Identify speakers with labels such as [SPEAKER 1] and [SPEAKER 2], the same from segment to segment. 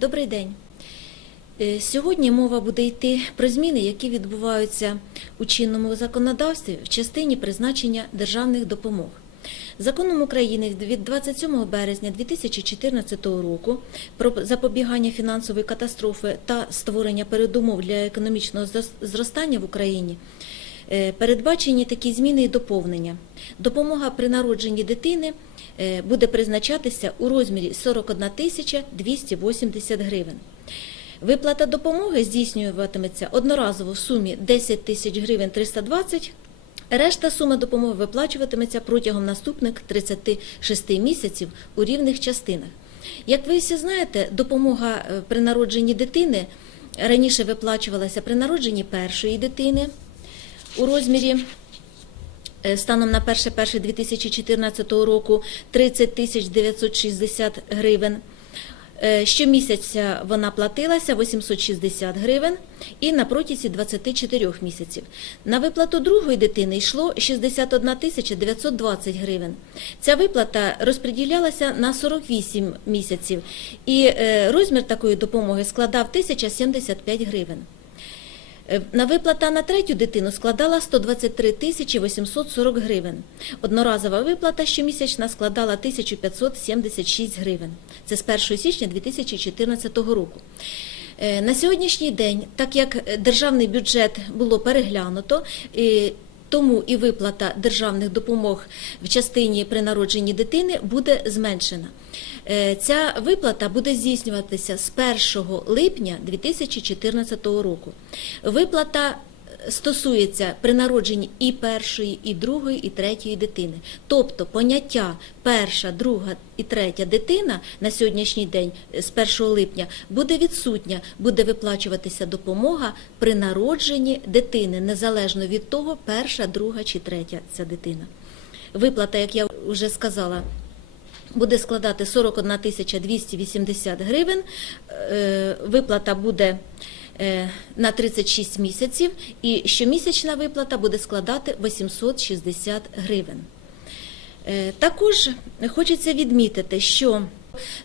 [SPEAKER 1] Добрий день. Е, Сьогодні мова буде йти про зміни, які відбуваються у чинному законодавстві в частині призначення державних допомог. Законом України від 27 березня 2014 року про запобігання фінансової катастрофи та створення передумов для економічного зрос- зростання в Україні передбачені такі зміни і доповнення. Допомога при народженні дитини е, буде призначатися у розмірі 41 тисяча 280 гривень. Виплата допомоги здійснюватиметься одноразово в сумі 10 тисяч гривень 320 Решта суми допомоги виплачуватиметься протягом наступних 36 місяців у рівних частинах. Як ви всі знаєте, допомога е, при народженні дитини раніше виплачувалася при народженні першої дитини у розмірі е, станом на 1.1.2014 року 30 тисяч 960 гривень. Е, Щомісяця вона платилася 860 гривень і на протязі 24 місяців. На виплату другої дитини йшло 61 тисяча 920 гривень. Ця виплата розподілялася на 48 місяців, і е, розмір такої допомоги складав 1075 гривень. Е, На виплата на третю дитину складала 123 тисячі 840 гривень. Одноразова виплата щомісячна складала 1576 гривень. Це з 1 січня 2014 року. Е, На сьогоднішній день, так як державний бюджет було переглянуто, тому і виплата державних допомог в частині при народженні дитини буде зменшена. Е, Ця виплата буде здійснюватися з 1 липня 2014 року. Виплата стосується при народженні і першої, і другої, і третьої дитини. Тобто поняття перша, друга і третя дитина на сьогоднішній день е, з 1 липня буде відсутня, буде виплачуватися допомога при народженні дитини, незалежно від того, перша, друга чи третя ця дитина. Виплата, як я вже сказала, буде складати 41 тисяча 280 гривень. Е, Виплата буде на 36 місяців і щомісячна виплата буде складати 860 гривень. Е, Також хочеться відмітити, що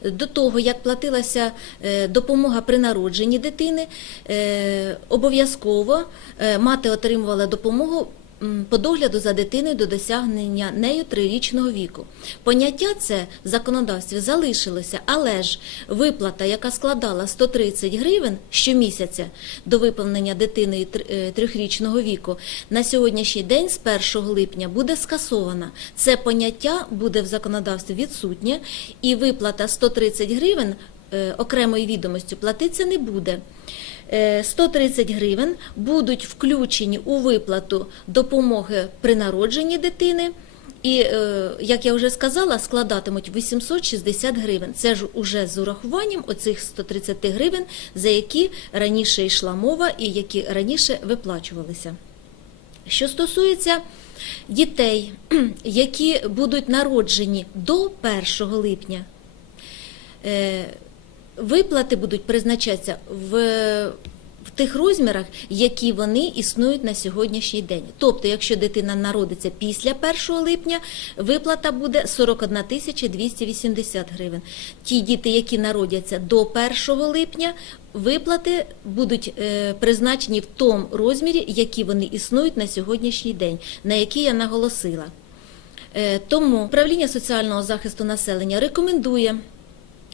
[SPEAKER 1] до того, як платилася е, допомога при народженні дитини, е, обов'язково е, мати отримувала допомогу по догляду за дитиною до досягнення нею трирічного віку. Поняття це в законодавстві залишилося, але ж виплата, яка складала 130 гривень щомісяця до виповнення дитини е, трьохрічного віку, на сьогоднішній день з 1 липня буде скасована. Це поняття буде в законодавстві відсутнє, і виплата 130 гривень е, окремою відомостю платиться не буде. Е, 130 гривень будуть включені у виплату допомоги при народженні дитини. І, е, як я вже сказала, складатимуть 860 гривень. Це ж уже з урахуванням оцих 130 гривень, за які раніше йшла мова і які раніше виплачувалися. Що стосується дітей, які будуть народжені до 1 липня, е, виплати будуть призначатися в, в тих розмірах, які вони існують на сьогоднішній день. Тобто, якщо дитина народиться після 1 липня, виплата буде 41 тисяча 280 гривень. Ті діти, які народяться до 1 липня, виплати будуть е, призначені в тому розмірі, які вони існують на сьогоднішній день, на які я наголосила. Е, Тому управління соціального захисту населення рекомендує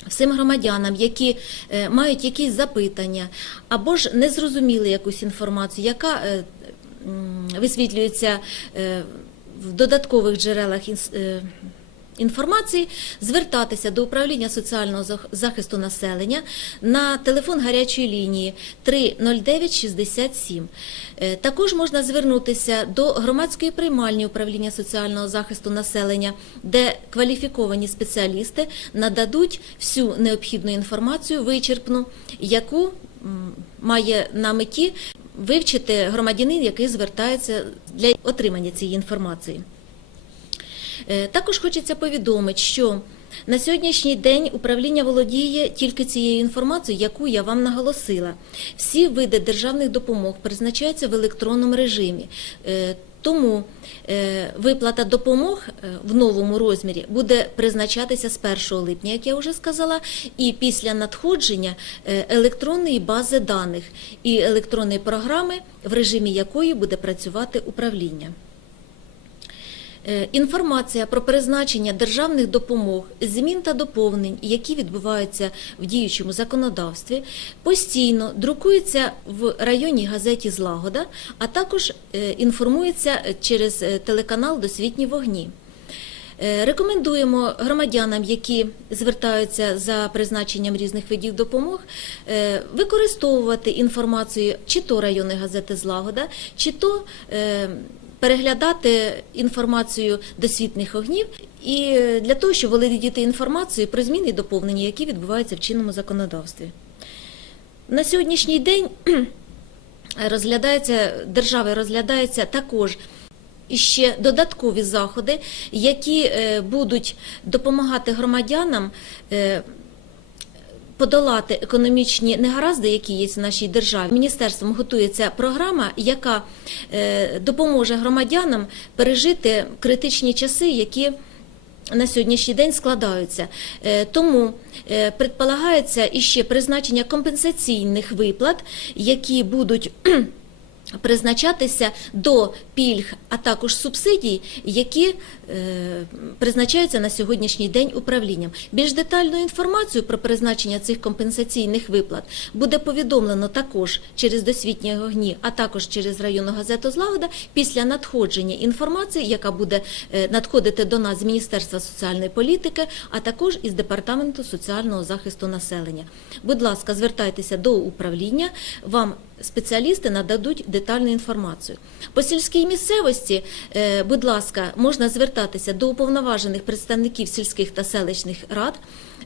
[SPEAKER 1] всім громадянам, які е, мають якісь запитання або ж не зрозуміли якусь інформацію, яка е, висвітлюється е, в додаткових джерелах інформації, звертатися до управління соціального захисту населення на телефон гарячої лінії 30967. Е, Також можна звернутися до громадської приймальні управління соціального захисту населення, де кваліфіковані спеціалісти нададуть всю необхідну інформацію вичерпну, яку має на меті вивчити громадянин, який звертається для отримання цієї інформації. Е, Також хочеться повідомити, що на сьогоднішній день управління володіє тільки цією інформацією, яку я вам наголосила. Всі види державних допомог призначаються в електронному режимі. Е, Тому е, виплата допомог в новому розмірі буде призначатися з 1 липня, як я вже сказала, і після надходження електронної бази даних і електронної програми, в режимі якої буде працювати управління. Е, Інформація про призначення державних допомог, змін та доповнень, які відбуваються в діючому законодавстві, постійно друкується в районній газеті Злагода, а також е, інформується через е, телеканал Досвітні вогні. Рекомендуємо громадянам, які звертаються за призначенням різних видів допомог, використовувати інформацію чи то районної газети Злагода, чи то переглядати інформацію досвітних огнів і е, для того, щоб володіти інформацією про зміни і доповнення, які відбуваються в чинному законодавстві. На сьогоднішній день розглядається держави розглядається також ще додаткові заходи, які е, будуть допомагати громадянам. Подолати економічні негаразди, які є в нашій державі, міністерством готується програма, яка е, допоможе громадянам пережити критичні часи, які на сьогоднішній день складаються. Е, Тому е, предполагається іще призначення компенсаційних виплат, які будуть призначатися до пільг, а також субсидій, які е, призначаються на сьогоднішній день управлінням. Більш детальну інформацію про призначення цих компенсаційних виплат буде повідомлено також через досвітні огні, а також через районну газету Злагода після надходження інформації, яка буде е, надходити до нас з Міністерства соціальної політики, а також із департаменту соціального захисту населення. Будь ласка, звертайтеся до управління. Вам спеціалісти нададуть детальну інформацію. По сільській місцевості, е, будь ласка, можна звертатися до уповноважених представників сільських та селищних рад,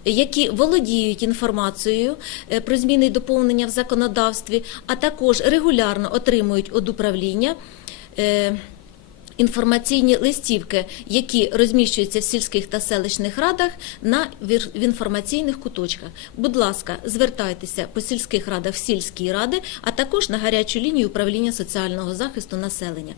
[SPEAKER 1] які володіють інформацією е, про зміни і доповнення в законодавстві, а також регулярно отримують від управління. Інформаційні листівки, які розміщуються в сільських та селищних радах на в інформаційних куточках. Будь ласка, звертайтеся по сільських радах в сільські ради, а також на гарячу лінію управління соціального захисту населення.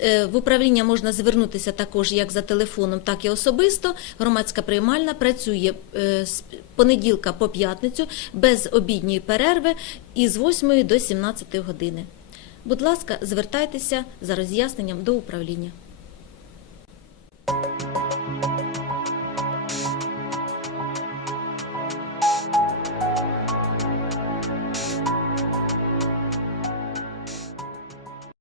[SPEAKER 1] Е, В управління можна звернутися також як за телефоном, так і особисто. Громадська приймальна працює е, з понеділка по п'ятницю без обідньої перерви із 8 до 17 години. Будь ласка, звертайтеся за роз'ясненням до управління.